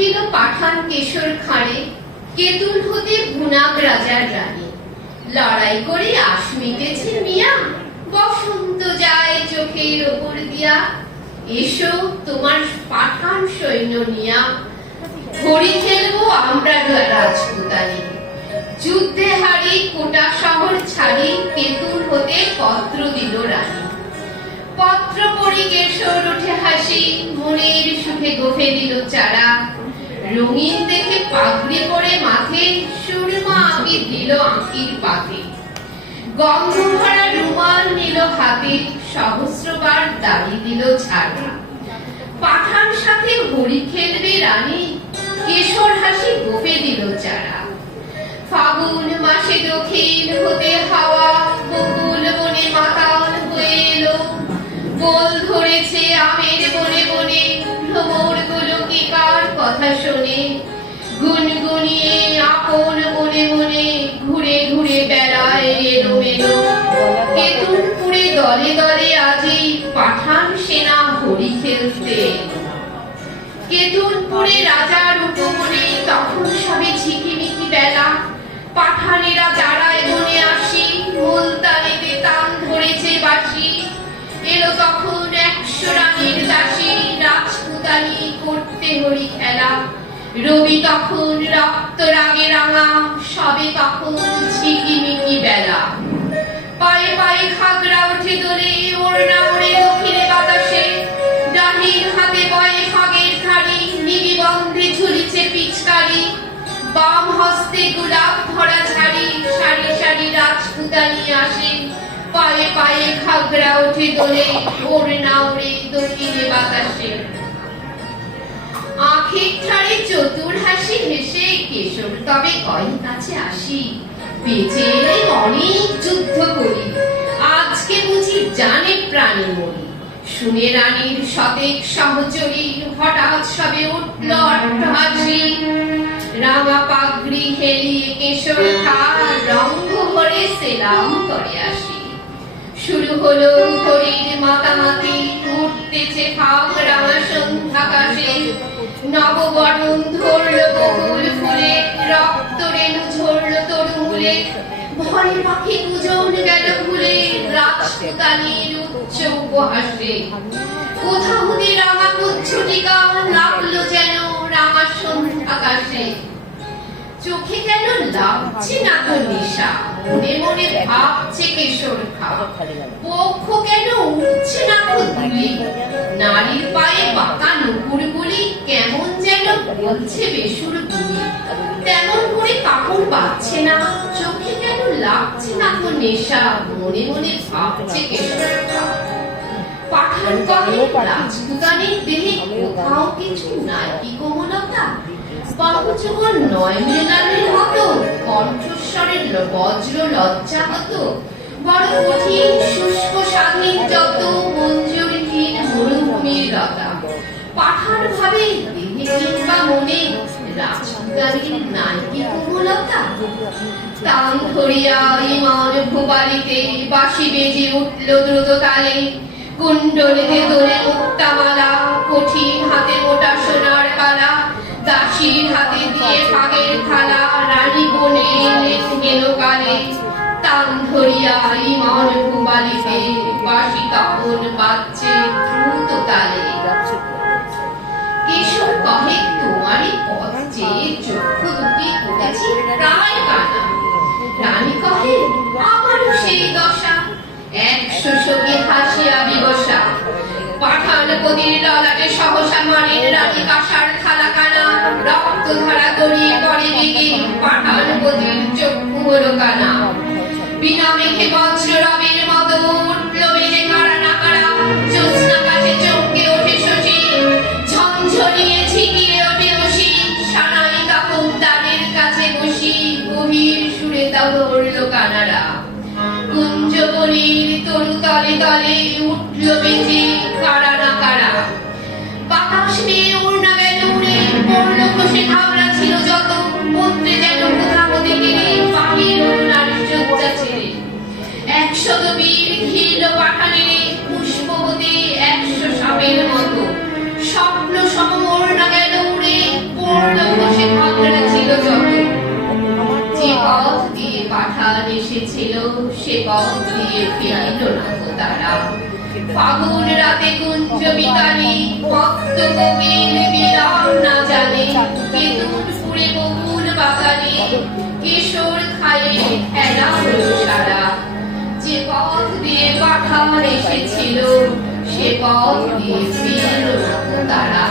দিল পাঠান কেশর খাঁড়ে, কেতুল হতে ভুনাক রাজার রানী। লড়াই করে আশ মিটেছে মিয়া, বসন্ত যায় চোখের ওপর দিয়া। এসো তোমার পাঠান সৈন্য নিয়া, ঘড়ি খেলবো আমরা রাজপুতানি। যুদ্ধে হারি কোটা শহর ছাড়ি, কেতুল হতে পত্র দিল রানী। পত্র পড়ি কেশর উঠে হাসি, মনের সুখে গোফে দিল চারা। রঙিন দেখে পাগড়ি পরে মাথে, সুরমা আঁকি দিল আঁকির পাতে। গন্ধ ভরা রুমাল নিল হাতে, সহস্রবার দাড়ি দিল ছাড়া। পাঠান সাথে হরি খেলবে রানী, কেশর হাসি গোফে দিল চারা। ফাগুন মাসে দক্ষিণ হতে হাওয়া, বকুল বনে মাতাল হয়ে এলো। গোল ধরেছে আমের বনে বনে, ভ্রমর গুলো কি কার কথা শোনে। গুনগুনিয়ে আপন মনে মনে, ঘুরে ঘুরে বেড়ায় এলোমেলো। কেতুলপুরে দলে দলে আজি, পাঠান সেনা হরি খেলতে। কেতুলপুরে রাজার উপবনে, তখন সবে ঝিকিমিকি বেলা। পাঠানেরা যারায় বনে আসি, মুলতানেতে তান ধরেছে বাঁশি। এলো তখন 100 রানীর দাসী, রাজপুতানি করতে হরি খেলা। রবি তখন রক্ত রাগে রাঙা, সবে তখন ঝিকিমিকি বেলা। পায়ে পায়ে খাগড়া উঠে দোলে, ওড়না ওড়ে দক্ষিণে বাতাসে। ডাহির হাতে বয়ে ফাগের খাড়ি, নিবি বন্ধে ঝুলিছে পিচকারি। বাম হস্তে গোলাপ ধরা ঝাড়ি, সারি সারি রাজপুতানি আসে। পায়ে পায়ে খাগড়া উঠে দোলে, ওড়না ওড়ে দক্ষিণে বাতাসে। আঁখের ঠাড়ে চতুর হাসি হেসে, কেশর তবে কয় কাছে আসি। বেঁচে এলে অনেক যুদ্ধ করি, আজকে বুঝি জানে প্রাণে মরি। শুনে রানীর শতেক সহচরী, হঠাৎ সবে উঠল অট্টহাসি। রাঙা পাগড়ি হেলিয়ে কেশর খাঁ, রঙ্গ ভরে সেলাম করে আসি। শুরু হলো হরির মাতামাতি, উঠতেছে ফাগ রাঙা সন্ধ্যাকাশে। নববরণ ধরল বকুল ফুলে, রক্ত রেণু ঝরল তরুমূলে। ভয়ে পাখি কুজন গেল ভুলে, রাজপুতানির উচ্চ উপহাসে। কোথা হতে রাঙা কুচ্ছটিকা, লাগলো যেন রাঙা সন্ধ্যাকাশে। চোখে কেন লাগছে না তো নেশা, মনে মনে ভাবছে কেশর খা। পক্ষ কেন উঠছে না তো দুলি, নারীর পায়ে বাঁকা নুপুর গুলি। কেমন যেন বলছে বেসুর গুলি, তেমন করে কাপড় পাচ্ছে না। চোখে কেন লাগছে না তো নেশা, মনে মনে ভাবছে কেশর খা। পাঠান কহে রাজপুতানির দেহে কোথাও কিছু নাই কি কোমলতা। বাহুযুগল নয় মৃণালের মতো, কণ্ঠস্বরের বজ্র লজ্জা হতো। বড় কঠিন শুষ্ক স্বাধীন যত, মঞ্জুরিহীন মরুভূমির লতা। পাঠান ভাবে দেহে কিংবা মনে, রাজপুতানির নাই কি কোমলতা। তান ধরিয়া ইমন ভুবালিতে, বাঁশি বেজে উঠল দ্রুত তালে। কুণ্ডলিতে দোলে মুক্তামালা, কঠিন হাতে মোটা সোনার বালা। দাসীর হাতে দিয়ে ফাগের থালা, রানী বনে এলেন গেল কালে। তান ধরিয়া ইমন ভুবালিতে, বাঁশি তখন বাজছে দ্রুত তালে। কেশর কহে তোমারই পথ চেয়ে চক্ষু দুটি করেছি প্রায় কানা। রানী কহে আমারও সেই দশা, 100 সখী হাসিয়া বিবসা। পাঠান পতির ললাটে সহসা মারেন রানী কাঁসার থালা কানা। রক্ত ধারা গড়িয়ে পড়ে বেগে, পাঠান পতির চক্ষু হলো কানা। বিনা মেঘে বজ্র রবের মতো, উঠল বেজে কারা না কারা। জ্যোৎস্না কাছে চমকে ওঠে শশী, ঝনঝনিয়ে ঝিকিয়ে ওঠে অসি। সানাই তখন দ্বারের কাছে বসি, গভীর সুরে তা ধরল কানারা। কুঞ্জবনির তরু তলে তলে, উঠল বেজে কারা না কারা। বাতাস নিয়ে উড়না গেল উড়ে, পড়ল খসে ঘাবড়া ছিল যত। মন্ত্রে যেন কোথা হতে গেলে, পাখির উড়নার সজ্জা ছেড়ে। 100 বীর ঘিরল পাঠানে, পুষ্পবতী 100 সাপের মতো। স্বপ্ন সম ওড়না গেল উড়ে, সে পথ দিয়ে ফিরিল না গো তারা। ফাগুন রাতে কুঞ্জ বিতানে মত্ত কবির বিরাম না জানে, কেতুন ফুড়ে বকুল বাগানে কিশোর খায়ে খেলা হলো সারা। যে পথ দিয়ে পাঠান এসেছিল সে পথ দিয়ে ফিরল না গো তারা।